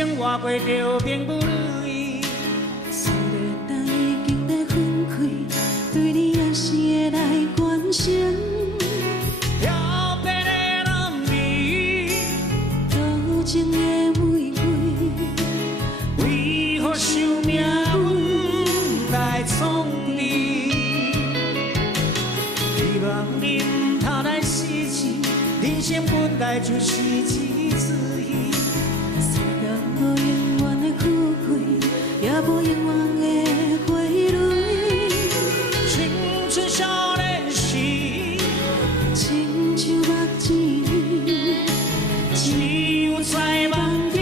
生活过着并不如意。虽然咱已经在分开，对你也是会来关心。漂泊的男儿，多情的玫瑰，为何想命运来创你？希望你唔通来失去，人生本来就是一次戏。世间无永远的富贵，也无永远的花蕊。青春少年时，亲像目睭，只有在梦中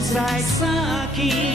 才相见。